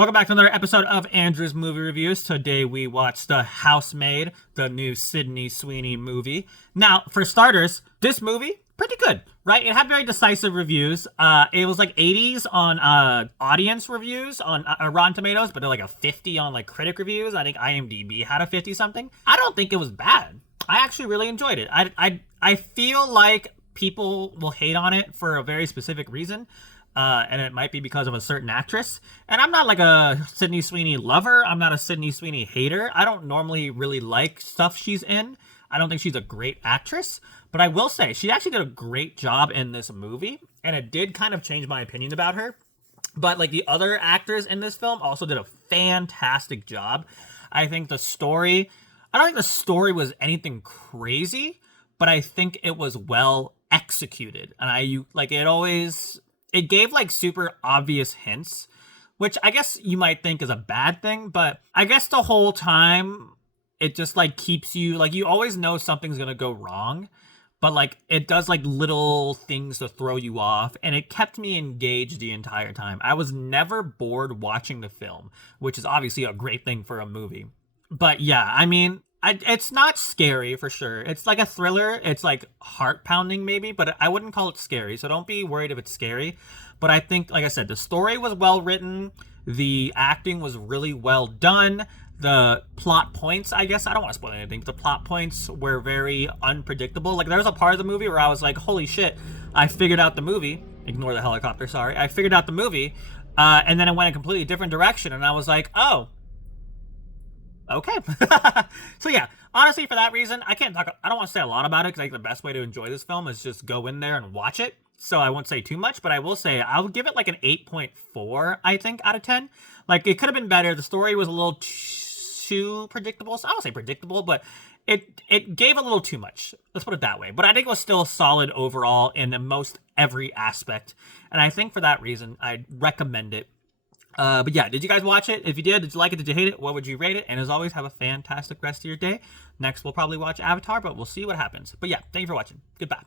Welcome back to another episode of Andrew's Movie Reviews. Today we watched The Housemaid, the new Sidney Sweeny movie. Now, for starters, this movie, pretty good, right? It had very decisive reviews. It was like 80s on audience reviews on Rotten Tomatoes, but they're like a 50 on like critic reviews. I think IMDb had a 50 something. I don't think it was bad. I actually really enjoyed it. I feel like people will hate on it for a very specific reason. And it might be because of a certain actress. And I'm not like a Sidney Sweeny lover. I'm not a Sidney Sweeny hater. I don't normally really like stuff she's in. I don't think she's a great actress. But I will say, she actually did a great job in this movie. And it did kind of change my opinion about her. But like the other actors in this film also did a fantastic job. I think the story, I don't think the story was anything crazy, but I think it was well executed. And it gave like super obvious hints, which I guess you might think is a bad thing, but I guess the whole time it just like keeps you, like you always know something's gonna go wrong, but like it does like little things to throw you off, and it kept me engaged the entire time. I was never bored watching the film, which is obviously a great thing for a movie. But yeah, I mean, it's not scary for sure. It's like a thriller. It's like heart pounding maybe, but I wouldn't call it scary. So don't be worried if it's scary. But I think, like I said, the story was well written. The acting was really well done. The plot points, I guess, I don't want to spoil anything, but the plot points were very unpredictable. Like there was a part of the movie where I was like, holy shit, I figured out the movie. Ignore the helicopter, sorry. I figured out the movie. And then it went a completely different direction. And I was like, oh, okay. So yeah, honestly, for that reason, I don't want to say a lot about it because I think the best way to enjoy this film is just go in there and watch it. So I won't say too much, but I will say I'll give it like an 8.4, I think, out of 10. Like it could have been better. The story was a little too predictable. So I don't say predictable, but it gave a little too much. Let's put it that way. But I think it was still solid overall in most every aspect. And I think for that reason, I'd recommend it. But yeah, did you guys watch it? If you did you like it? Did you hate it? What would you rate it? And as always, have a fantastic rest of your day. Next, we'll probably watch Avatar, but we'll see what happens. But yeah, thank you for watching. Goodbye.